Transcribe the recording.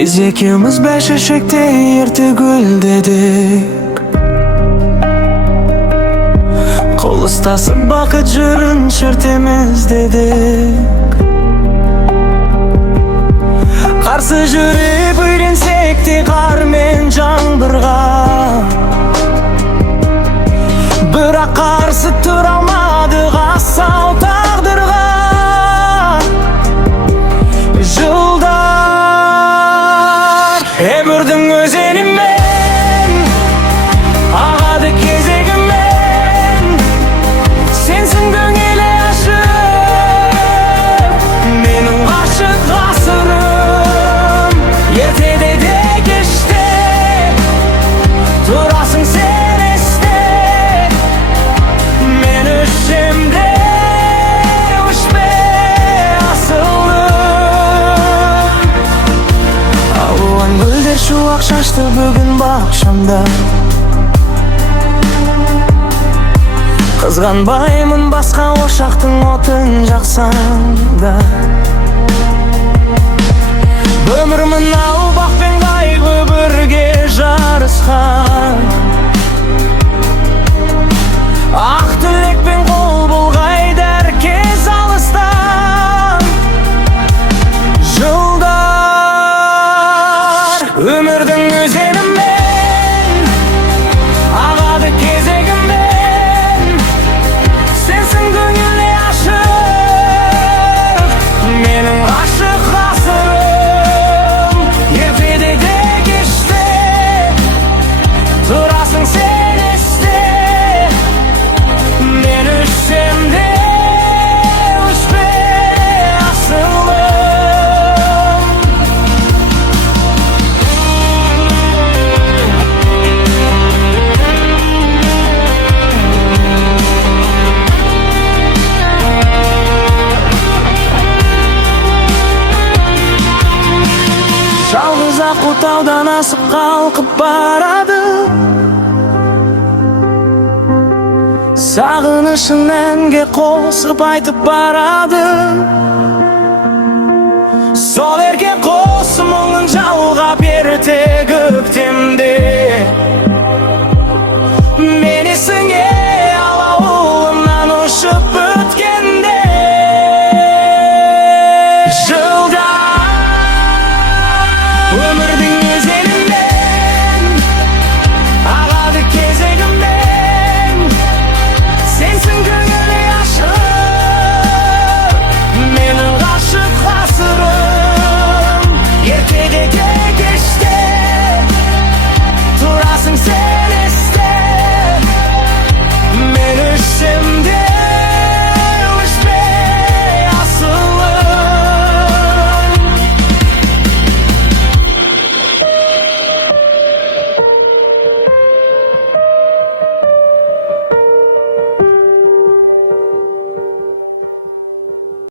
Biz ikimiz beş eşekte erте güldedik. Kol ıstasып bakıt jырын шертеміз dedik. Қарсы жүріп үйренсек те қар мен жаңбырға, бірақ қарсы тұра алмадық асау тағдырға. Жылдар өмірдің өзенімен ағады кезегімен, сенсің дөңгеле ашып менің ғашық ғасырым. Ертеде де кеште тұрасың сен есте, мен өшемде өшпе асылым. Алуан гүлдер шуақ шашты бүгін бақшамда. Қызғанбаймын басқа ошақтың отын жақсам да. Өмір мынау бақ пен қайғы бірге жарысқан. Ақ тілекпен қол бұлғайды әркез алыстан. Жылдар өмірдің өзенімен ағады кезегімен, сенсің дөңгеле ашық менің ғашық ғасырым. Ертеде де кеште тұрасың сен есте, мен өшсем де өшпе асылым. Жалғыз аққу таудан асып қалқып барады, сағынышын әнге қосып айтып барады. Сол ерке қос мұңын жалғап ертегі